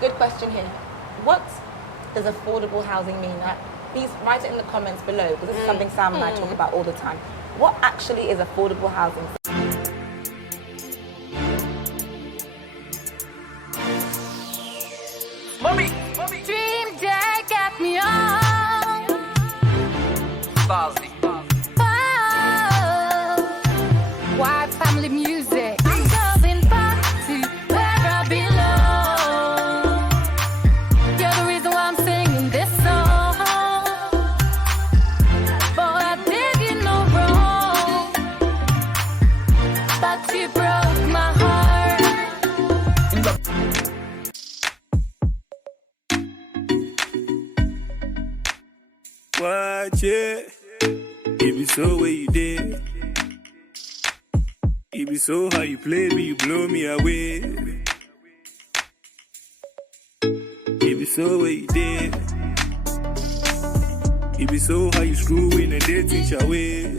good question here. What does affordable housing mean? Please write it in the comments below, because this is something Sam and I talk about all the time. What actually is affordable housing? Smobby! Dream that got me on. Starzy. White family music. I'm going back to where I belong. You're the reason why I'm singing this song. Boy, I did you no wrong, but you broke my heart. Watch it. It be so way you did. It be so how you play me, you blow me away. It be so way you did. It be so how you screw in and they teach away.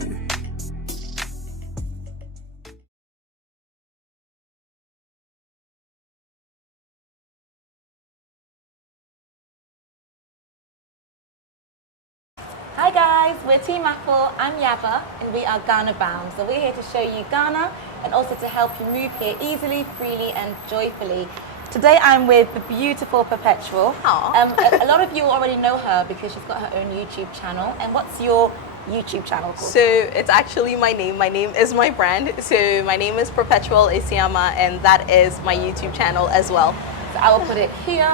Hi guys, we're Team Apple, I'm Yaba, and we are Ghana bound. So we're here to show you Ghana and also to help you move here easily, freely and joyfully. Today I'm with the beautiful Perpetual. A lot of you already know her because she's got her own YouTube channel. And what's your YouTube channel called? So it's actually my name. My name is my brand. So my name is Perpetual Asiamah, and that is my YouTube channel as well. So I will put it here.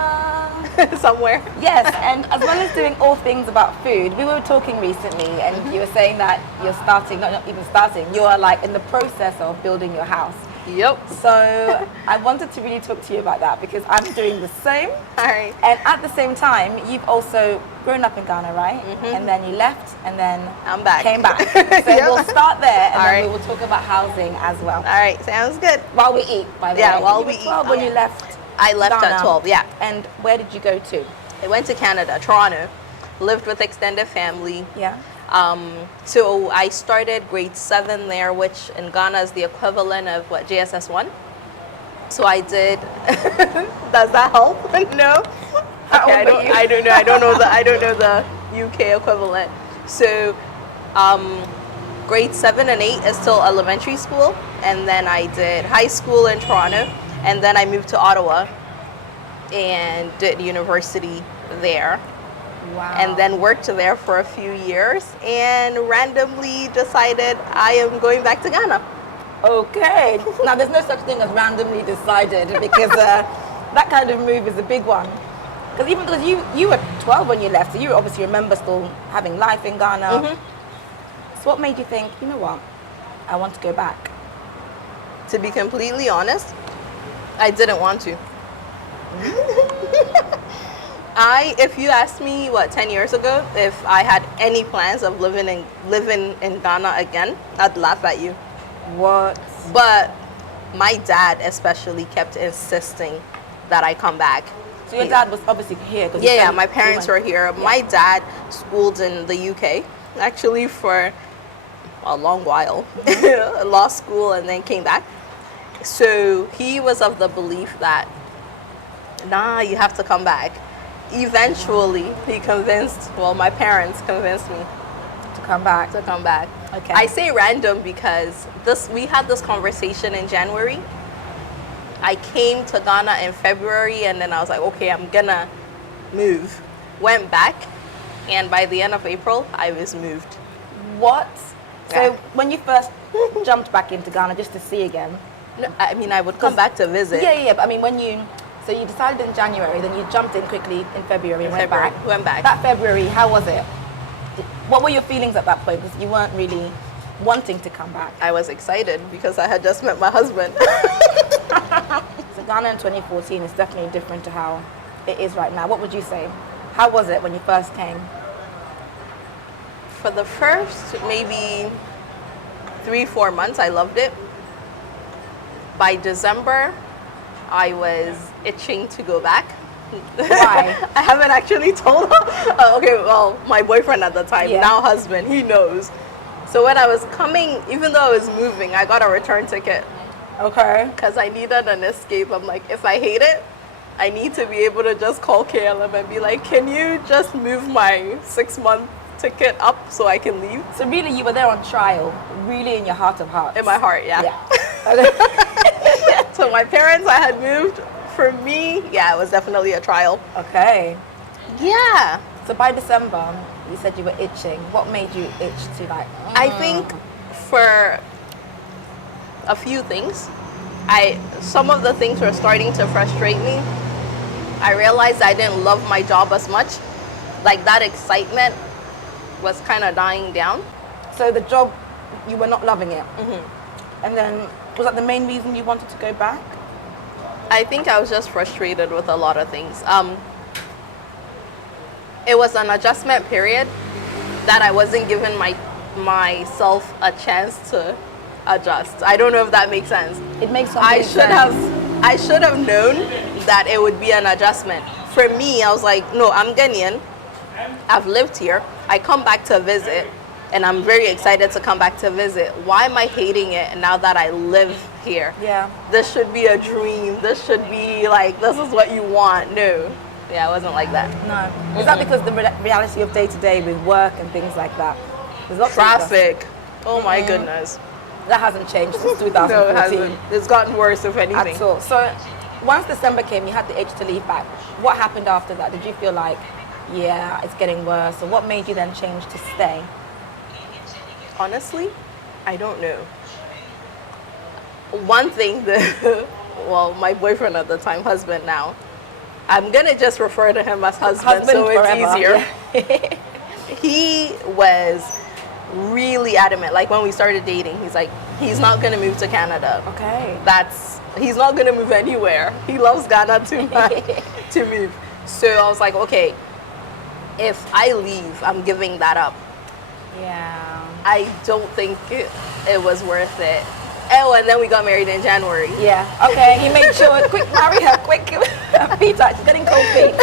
Somewhere. Yes, and as well as doing all things about food, we were talking recently and you were saying that you're starting, not even starting, you are like in the process of building your house. Yep. So I wanted to really talk to you about that because I'm doing the same. All right. And at the same time, you've also grown up in Ghana, right? And then you left and then I'm back. Came back. So Yep. we'll start there and All then right. we will talk about housing as well. All right. Sounds good. While we eat, by the way. Yeah, while You were we eat. 12 when you left. I left Ghana. at 12. Yeah. And where did you go to? I went to Canada, Toronto. Lived with extended family. Yeah. So I started grade 7 there, which in Ghana is the equivalent of what, JSS 1. So I did. Does that help? No. Okay, I don't know. I don't know the UK equivalent. So grade 7 and 8 is still elementary school, and then I did high school in Toronto, and then I moved to Ottawa and did university there. Wow. And then worked there for a few years and randomly decided I am going back to Ghana. Okay. Now, there's no such thing as randomly decided because that kind of move is a big one. Because even because you were 12 when you left, so you obviously remember still having life in Ghana. So what made you think, you know what, I want to go back? To be completely honest, I didn't want to. If you asked me, 10 years ago, if I had any plans of living in Ghana again, I'd laugh at you. What? But my dad especially kept insisting that I come back. So your dad was obviously here? Yeah, my parents were here. Yeah. My dad schooled in the UK, actually for a long while. Law school and then came back. So he was of the belief that, nah, you have to come back. Eventually, my parents convinced me To come back. to come back. Okay. I say random because we had this conversation in January. I came to Ghana in February, and then I was like, okay, I'm gonna move. Went back, and by the end of April, I was moved. What? So Yeah. when you first jumped back into Ghana just to see again? No, I mean, I would come back to visit. Yeah, but I mean, so you decided in January, then you jumped in quickly in February and went back. Went back. That February, how was it? What were your feelings at that point? Because you weren't really wanting to come back. I was excited because I had just met my husband. So Ghana in 2014 is definitely different to how it is right now. What would you say? How was it when you first came? For the first maybe 3-4 months, I loved it. By December, I was itching to go back. Why? I haven't actually told him. Okay, well, my boyfriend at the time, Yeah. now husband, he knows. So when I was coming, even though I was moving, I got a return ticket Okay. because I needed an escape. I'm like, if I hate it, I need to be able to just call KLM and be like, can you just move my 6-month ticket up so I can leave? So really, you were there on trial, really in your heart of hearts. In my heart, yeah. Yeah. So my parents, I had moved. For me, yeah, it was definitely a trial. Okay. Yeah. So by December, you said you were itching. What made you itch to like? I think for a few things, some of the things were starting to frustrate me. I realized I didn't love my job as much. Like that excitement was kind of dying down. So the job, you were not loving it. Mm-hmm. And then, was that the main reason you wanted to go back? I think I was just frustrated with a lot of things. It was an adjustment period that I wasn't giving myself a chance to adjust. I don't know if that makes sense. It makes I complete sense. I should have known that it would be an adjustment. For me, I was like, no, I'm Ghanaian. I've lived here. I come back to visit, and I'm very excited to come back to visit. Why am I hating it now that I live here? Yeah. This should be a dream. This should be like, this is what you want. No. Yeah, it wasn't like that. No. Is that because the reality of day to day with work and things like that? There's lots of Traffic. Oh my goodness. that hasn't changed since 2014. No, it hasn't. It's gotten worse, if anything. At all. So once December came, you had the itch to leave back. What happened after that? Did you feel like, yeah, it's getting worse? Or what made you then change to stay? Honestly, I don't know. One thing that, well, my boyfriend at the time, husband now, I'm gonna just refer to him as husband so it's forever. easier. He was really adamant. Like when we started dating, he's like, he's not gonna move to Canada. Okay. He's not gonna move anywhere. He loves Ghana too much to move. So I was like, okay, if I leave, I'm giving that up. Yeah. I don't think it was worth it. Oh, and then we got married in January. Yeah. Okay. He made sure, quick, marry her, quick. Peter, she's getting cold feet.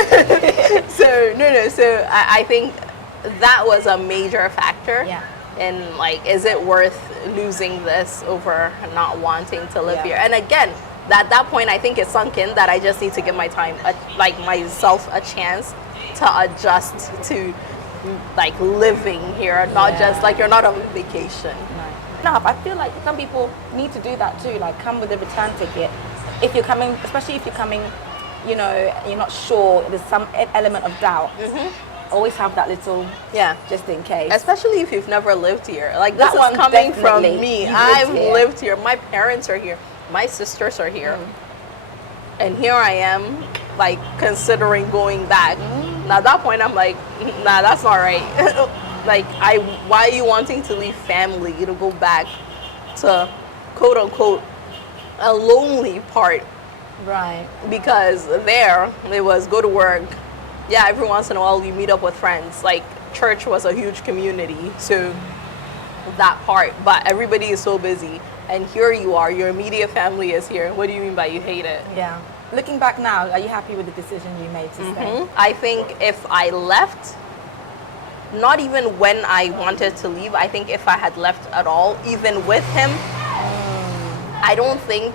So no. So I think that was a major factor. Yeah. And like, is it worth losing this over not wanting to live Yeah. here? And again, at that point, I think it sunk in that I just need to give myself a chance to adjust to like living here, not Yeah. just like you're not on vacation. Enough. I feel like some people need to do that too, like come with a return ticket. If you're coming, especially if you're coming, you know, you're not sure, there's some element of doubt. Always have that little, Yeah. just in case. Especially if you've never lived here. Like this That one is coming from definitely. me. You've I've lived here. lived here. My parents are here. My sisters are here. And here I am, like considering going back. Now at that point I'm like, nah, that's not right. Like why are you wanting to leave family to go back to quote unquote a lonely part? Right. Because there it was go to work. Yeah, every once in a while you meet up with friends. Like church was a huge community, so that part. But everybody is so busy, and here you are. Your immediate family is here. What do you mean by you hate it? Yeah. Looking back now, are you happy with the decision you made to stay? I think if I left, not even when I wanted to leave, I think if I had left at all, even with him, I don't think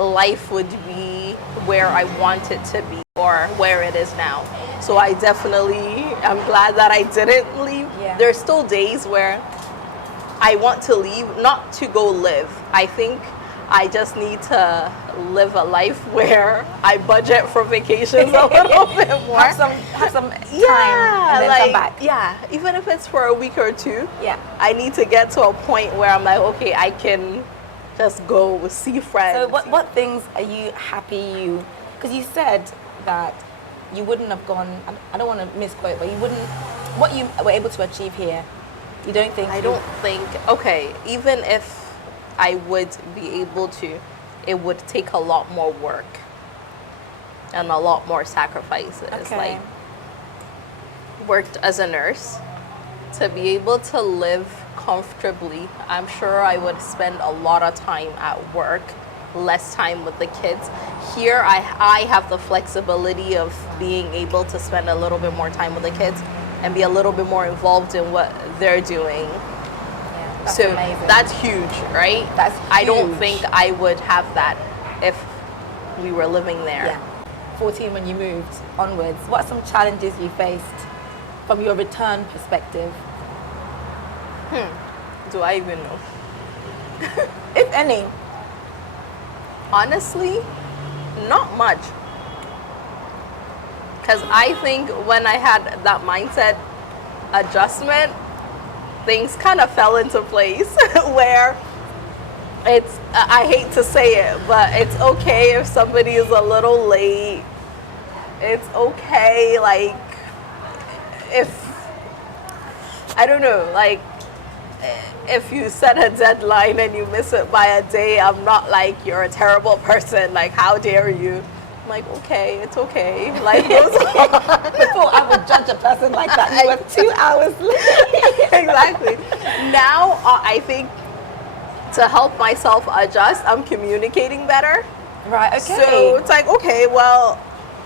life would be where I want it to be or where it is now. So I definitely am glad that I didn't leave. Yeah. There's still days where I want to leave, not to go live. I think I just need to live a life where I budget for vacations a little bit more. Have some time Yeah, and then like, come back. yeah, even if it's for a week or two, Yeah. I need to get to a point where I'm like, okay, I can just go see friends. So what things are you happy you, because you said that you wouldn't have gone, I don't want to misquote, but you wouldn't, what you were able to achieve here, you don't think? I don't think, okay, even if I would be able to, it would take a lot more work and a lot more sacrifices. Okay. Like, worked as a nurse, to be able to live comfortably, I'm sure I would spend a lot of time at work, less time with the kids. Here, I have the flexibility of being able to spend a little bit more time with the kids and be a little bit more involved in what they're doing. Yeah, that's So amazing. that's huge, right? That's I don't huge. think I would have that if we were living there. Yeah. 14 when you moved onwards, what are some challenges you faced from your return perspective? Do I even know? If any. Honestly, not much. Because I think when I had that mindset adjustment, things kind of fell into place where it's, I hate to say it, but it's okay if somebody is a little late. It's okay, like, if, I don't know, like, if you set a deadline and you miss it by a day, I'm not like, you're a terrible person, like, how dare you? I'm like, okay, it's okay. Life goes on. Before I would judge a person like that, you were 2 hours late. Exactly. Now, I think to help myself adjust, I'm communicating better. Right, okay. So it's like, okay, well,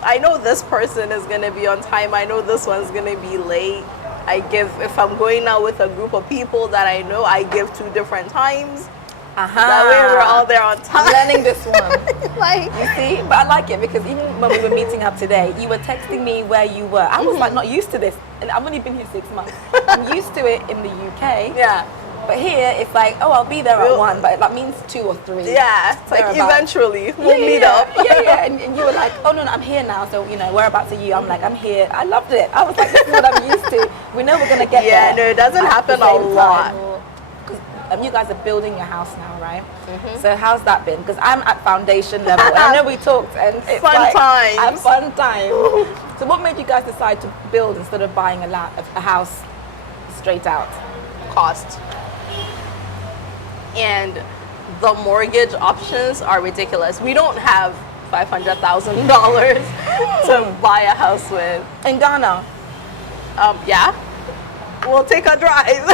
I know this person is going to be on time. I know this one's going to be late. I give, if I'm going out with a group of people that I know, I give 2 different times. That way we're all there on time. I'm learning this one. Like, You see, but I like it because even when we were meeting up today, you were texting me where you were. I was like not used to this, and I've only been here 6 months. I'm used to it in the UK. yeah. But here, it's like, oh, I'll be there at 1, but that means 2 or 3. Yeah, it's like Thereabouts. eventually we'll meet yeah, up. Yeah. And you were like, oh, no, I'm here now. So, whereabouts are you? I'm like, I'm here. I loved it. I was like, this is what I'm used to. We know we're going to get there. Yeah, no, it doesn't at happen the a same lot. time. 'Cause, you guys are building your house now, right? So how's that been? Because I'm at foundation level. And I know we talked. And it's Fun like, times. At fun time. So what made you guys decide to build instead of buying a house straight out? Cost. And the mortgage options are ridiculous. We don't have $500,000 to buy a house with. In Ghana? Yeah, we'll take a drive.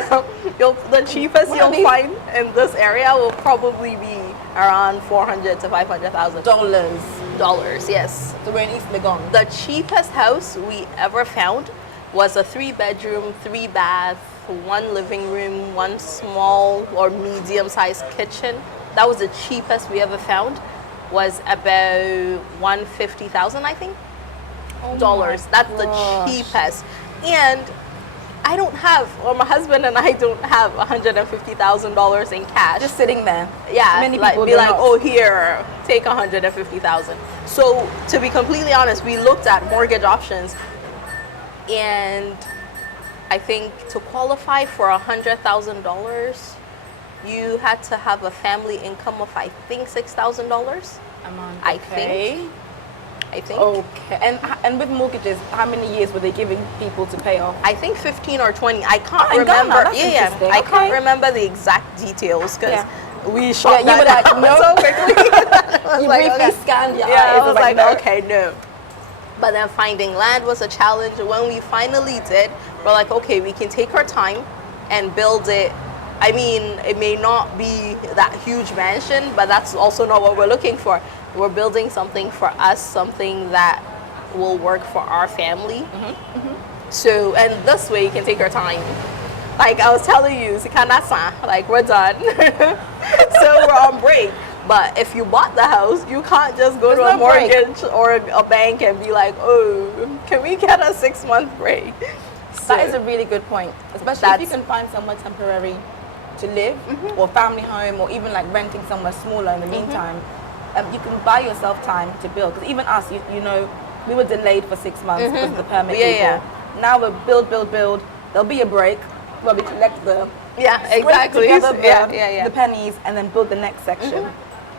The cheapest What are you'll these? find in this area will probably be around $400,000 to $500,000. Dollars, yes. So we're in East Legon. The cheapest house we ever found was a 3-bedroom, 3-bath, 1 living room, 1 small or medium-sized kitchen. That was the cheapest we ever found. Was about $150,000, I think. Dollars. That's the cheapest. And I don't have, or my husband and I don't have $150,000 in cash. Just sitting there. Yeah, Many like, people be do like, not. oh, here, take $150,000. So to be completely honest, we looked at mortgage options, and I think to qualify for $100,000, you had to have a family income of, I think, $6,000. A month. I Okay. think. Okay. And with mortgages, how many years were they giving people to pay off? I think 15 or 20. I can't in Ghana, remember. that's Yeah, interesting. I can't Okay. remember the exact details because Yeah. we shot Yeah, you that were like, down no. so quickly. You like, briefly okay. scanned your eyes. Yeah, I was like, no. okay, no. But then finding land was a challenge. When we finally did, we're like, okay, we can take our time and build it. I mean, it may not be that huge mansion, but that's also not what we're looking for. We're building something for us, something that will work for our family. So, and this way you can take our time. Like I was telling you, like we're done. So we're on break. But if you bought the house, you can't just go to There's a no break. mortgage or a bank and be like, oh, can we get a 6-month break? That is a really good point, especially if you can find somewhere temporary to live, or family home, or even like renting somewhere smaller in the meantime. You can buy yourself time to build. Because even us, you know, we were delayed for 6 months because of the permit people. Now we're build. There'll be a break where we collect the Yeah, scrape exactly. together the, The pennies and then build the next section,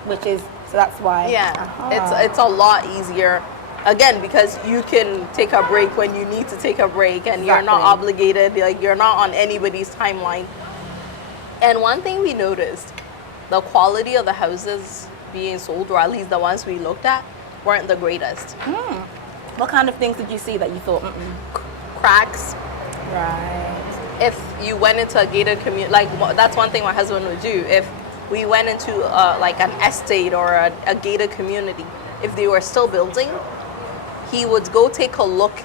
which is, so that's why. Yeah, it's a lot easier. Again, because you can take a break when you need to take a break, and you're not Exactly. obligated. Like you're not on anybody's timeline. And one thing we noticed, the quality of the houses being sold, or at least the ones we looked at, weren't the greatest. What kind of things did you see that you thought, Cracks. right? If you went into a gated community, like that's one thing my husband would do. If we went into like an estate or a gated community, if they were still building, he would go take a look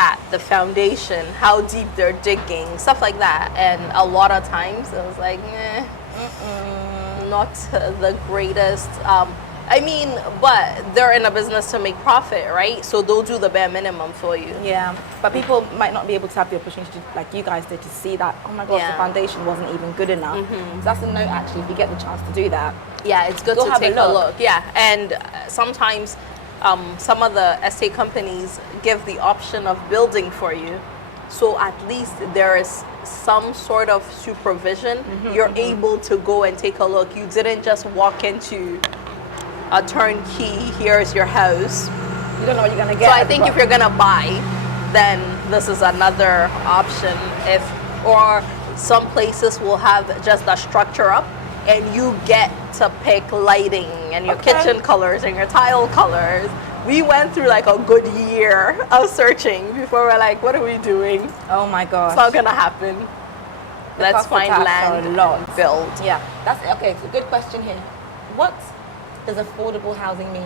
at the foundation, how deep they're digging, stuff like that. And a lot of times it was like, not the greatest. I mean, but they're in a business to make profit, right? So they'll do the bare minimum for you. Yeah, but people might not be able to have the opportunity to, like you guys did, to see that, oh my gosh, Yeah. the foundation wasn't even good enough. So that's a note, actually, if you get the chance to do that. Yeah, it's good Go to have a take a look. look. Yeah, and sometimes some of the estate companies give the option of building for you. So at least there is some sort of supervision. You're able to go and take a look. You didn't just walk into a turnkey, here's your house. You don't know what you're going to get. So I think if you're gonna buy, then this is another option. Or some places will have just the structure up, and you get to pick lighting and your kitchen colors and your tile colors. We went through like a good year of searching before we're like, what are we doing? Oh my gosh. It's not gonna happen. Let's cost of find tax land, are a lot. build. Yeah, that's okay. So good question here. What does affordable housing mean?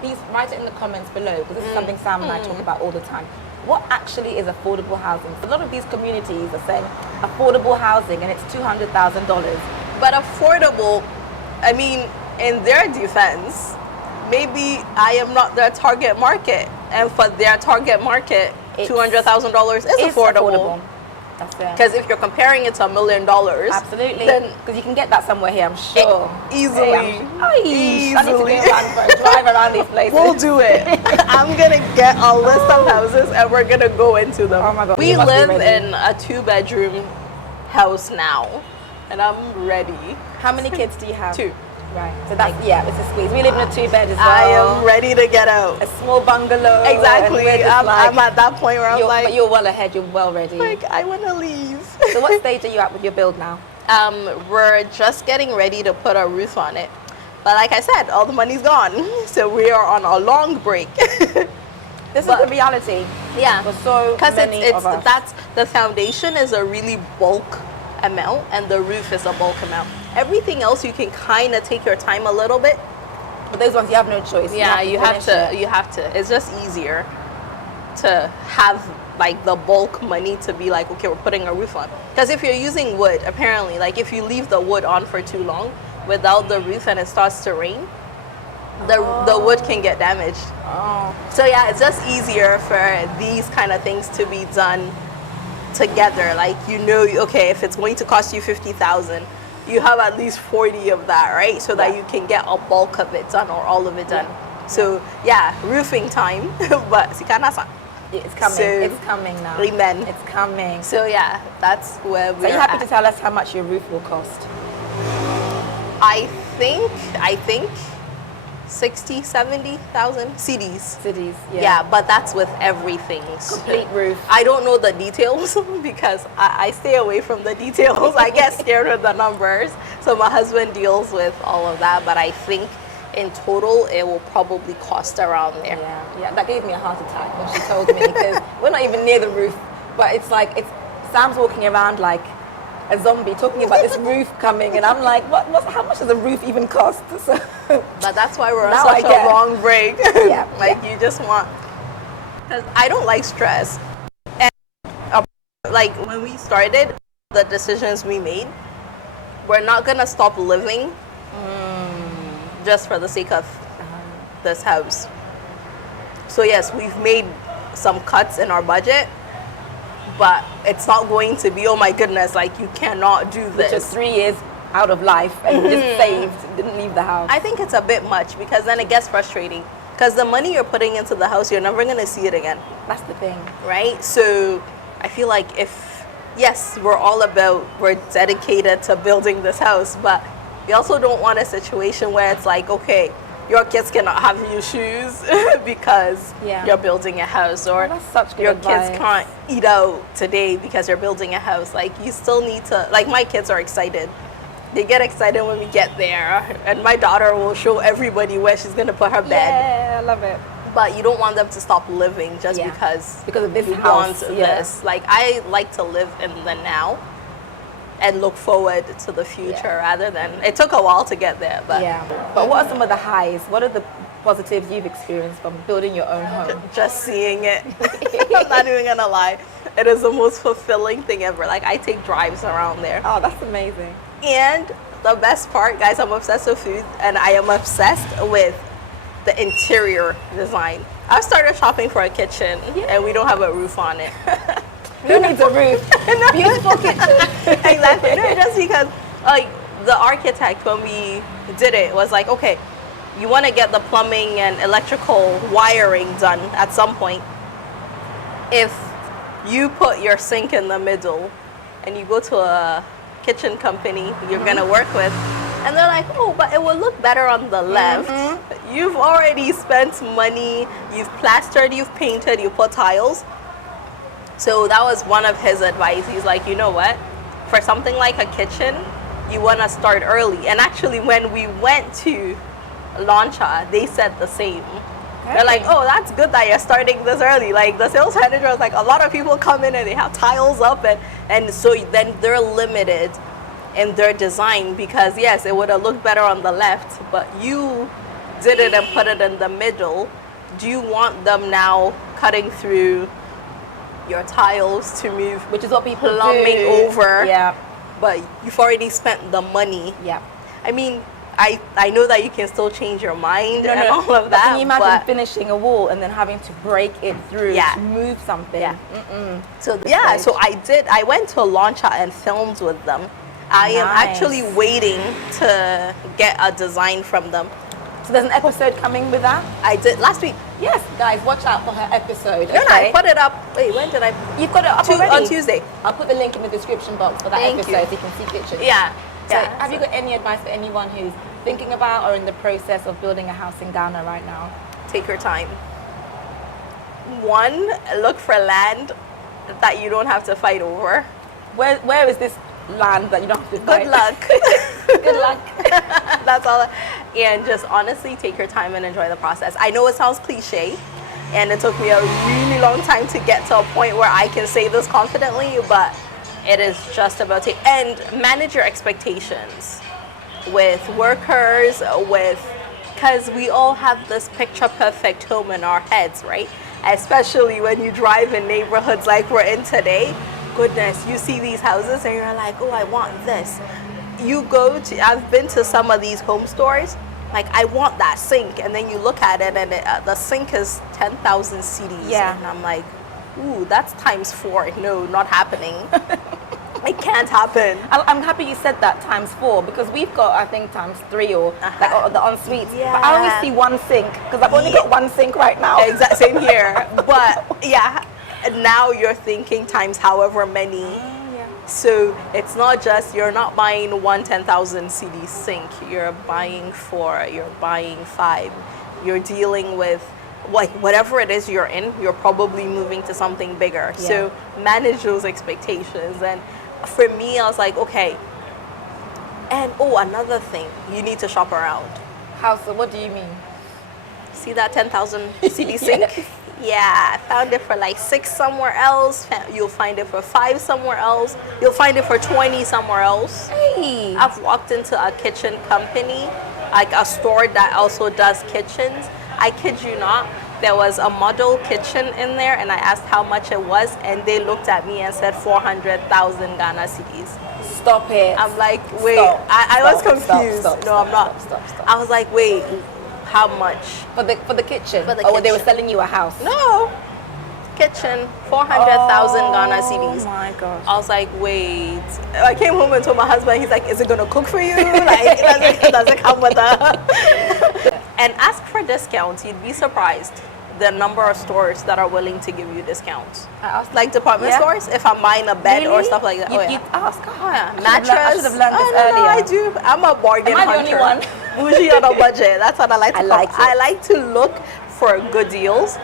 Please write it in the comments below, because this is something Sam and I talk about all the time. What actually is affordable housing? A lot of these communities are saying affordable housing, and it's $200,000. But affordable, I mean, in their defense, maybe I am not their target market, and for their target market, $200,000 is affordable. That's it. Because if you're comparing it to $1 million, Absolutely. then Because you can get that somewhere here, I'm sure. easily, I need to easily. go around for a drive around these places. We'll do it. I'm gonna get a list of houses and we're gonna go into them. Oh my God, We you must be live ready. in a 2-bedroom house now, and I'm ready. How many kids do you have? 2. Right. So that's, yeah, it's a squeeze. We live in a 2-bed as well. I am ready to get out. A small bungalow. Exactly. and we're just I'm at that point where I'm but you're well ahead. You're well ready. I want to leave. So what stage are you at with your build now? We're just getting ready to put a roof on it. But like I said, all the money's gone. So we are on a long break. This is the reality. Yeah. For so Because many of us. that's the foundation is a really bulk amount, and the roof is a bulk amount. Everything else you can kind of take your time a little bit. But those ones you have no choice. Yeah, you have finish to. it. You have to. It's just easier to have like the bulk money to be like, okay, we're putting a roof on. Because if you're using wood, apparently, like if you leave the wood on for too long without the roof and it starts to rain, the wood can get damaged. Oh. So yeah, it's just easier for these kind of things to be done together. Like, you know, okay, if it's going to cost you 50,000, you have at least 40 of that, right? So that you can get a bulk of it done or all of it done. So yeah, roofing time, but sikanasa. It's coming. So, it's coming now. amen. It's coming. So yeah, that's where we're So are you happy at. to tell us how much your roof will cost? I think 60, 70,000 CDs. Cities, Yeah, but that's with everything. Complete roof. I don't know the details because I stay away from the details. I get scared with the numbers. So my husband deals with all of that, but I think in total it will probably cost around there. Yeah, that gave me a heart attack when she told me, because we're not even near the roof, but it's like Sam's walking around like a zombie talking about this roof coming, and I'm like, how much does a roof even cost? So, But that's why we're on Now such I get a it. long break. Yeah, Like yeah. you just want, because I don't like stress. And like when we started, the decisions we made, we're not gonna stop living just for the sake of this house. So yes, we've made some cuts in our budget, but it's not going to be, oh my goodness, like you cannot do which is this. 3 years out of life, and you just saved, didn't leave the house. I think it's a bit much, because then it gets frustrating. Because the money you're putting into the house, you're never gonna see it again, That's the thing. right? So I feel like yes, we're dedicated to building this house, but we also don't want a situation where it's like, okay, your kids cannot have new shoes because Yeah. you're building a house, or that's such good your advice. kids can't eat out today because you're building a house. Like, you still need to, like, my kids are excited. They get excited when we get there, and my daughter will show everybody where she's gonna put her bed. Yeah, I love it. But you don't want them to stop living just Yeah. because of this you house. want Yeah. this. Like, I like to live in the now and look forward to the future rather than, it took a while to get there, but Yeah. But what are some of the highs? What are the positives you've experienced from building your own home? just seeing it, I'm not even gonna lie, it is the most fulfilling thing ever. Like, I take drives around there, Oh, that's amazing. and the best part, guys. I'm obsessed with food, and I am obsessed with the interior design. I've started shopping for a kitchen, and we don't have a roof on it. Who needs a roof? Beautiful kitchen. Exactly. No, just because, like, the architect, when we did it, was like, okay, you want to get the plumbing and electrical wiring done at some point. If you put your sink in the middle and you go to a kitchen company you're going to work with, and they're like, oh, but it will look better on the left. You've already spent money, you've plastered, you've painted, you put tiles. So that was one of his advice. He's like, you know what? For something like a kitchen, you want to start early. And actually, when we went to Launcha, they said the same. Okay. They're like, oh, that's good that you're starting this early. Like, the sales manager was like, a lot of people come in and they have tiles up, and so then they're limited in their design because, yes, it would have looked better on the left, but you did it and put it in the middle. Do you want them now cutting through your tiles to move, which is what people plumbing do. over? Yeah. But you've already spent the money. Yeah. I mean, I know that you can still change your mind and all of but that. can you imagine finishing a wall and then having to break it through to move something? Yeah. So so I went to Launcha and filmed with them. I am actually waiting to get a design from them. So there's an episode coming with that? I did last week. Yes, guys, watch out for her episode. No, I put it up. Wait, when did I? You've got it up already? On Tuesday. I'll put the link in the description box for that episode so you can see pictures. Yeah. So have you got any advice for anyone who's thinking about or in the process of building a house in Ghana right now? Take your time. One, look for land that you don't have to fight over. Where is this land that you don't have to fight? Good luck. Good luck. That's all. And just honestly take your time and enjoy the process. I know it sounds cliche, and it took me a really long time to get to a point where I can say this confidently, but it is just about to. And manage your expectations with workers, because we all have this picture perfect home in our heads, right? Especially when you drive in neighborhoods like we're in today. Goodness, you see these houses and you're like, oh, I want this. I've been to some of these home stores, like, I want that sink, and then you look at it and the sink is 10,000 cedis. Yeah. And I'm like, ooh, that's times 4. No, not happening. It can't happen. I'm happy you said that times 4 because we've got, I think, times 3 or like the en-suites. Yeah. But I always see one sink because I've only got one sink right now. Exactly, same here. But yeah, now you're thinking times however many. So it's not just, you're not buying one 10,000 CD sink, you're buying 4, you're buying 5. You're dealing with, like, whatever it is you're in, you're probably moving to something bigger. Yeah. So manage those expectations. And for me, I was like, okay. And another thing, you need to shop around. How so? What do you mean? See that 10,000 CD sink? Yes. Yeah, I found it for like 6 somewhere else. You'll find it for 5 somewhere else. You'll find it for 20 somewhere else. Hey. I've walked into a kitchen company, like a store that also does kitchens. I kid you not, there was a model kitchen in there, and I asked how much it was, and they looked at me and said 400,000 Ghana cedis. Stop it. I'm like, wait, Stop. I was confused. Stop, no, I'm not. Stop. I was like, wait, how much? For the kitchen? For the Or they were kitchen. selling you a house? No. Kitchen, 400,000 Ghana cedis. Oh my gosh. I was like, wait. I came home and told my husband, he's like, is it going to cook for you? Like, does it come with a... And ask for discounts. You'd be surprised the number of stores that are willing to give you discounts. Like department stores, if I'm buying a bed or stuff like that. You'd ask. Oh, yeah. Mattress. I should have learned this earlier. No, I do. I'm a bargain Am I hunter. the only one? Bougie on a budget. That's what I like to call it. it. I like to look for good deals.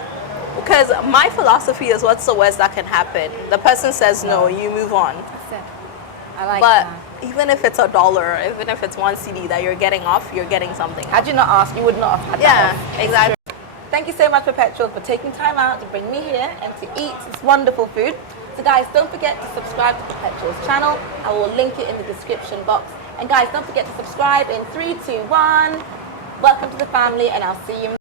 Because my philosophy is, what's the worst that can happen? The person says no, you move on. That's it. I like But that. even if it's $1, even if it's 1 CD that you're getting off, you're getting something. Had you not asked, you would not have had that off. Yeah, exactly. Thank you so much, Perpetual, for taking time out to bring me here and to eat this wonderful food. So guys, don't forget to subscribe to Perpetual's channel. I will link it in the description box. And guys, don't forget to subscribe in 3, 2, 1. Welcome to the family, and I'll see you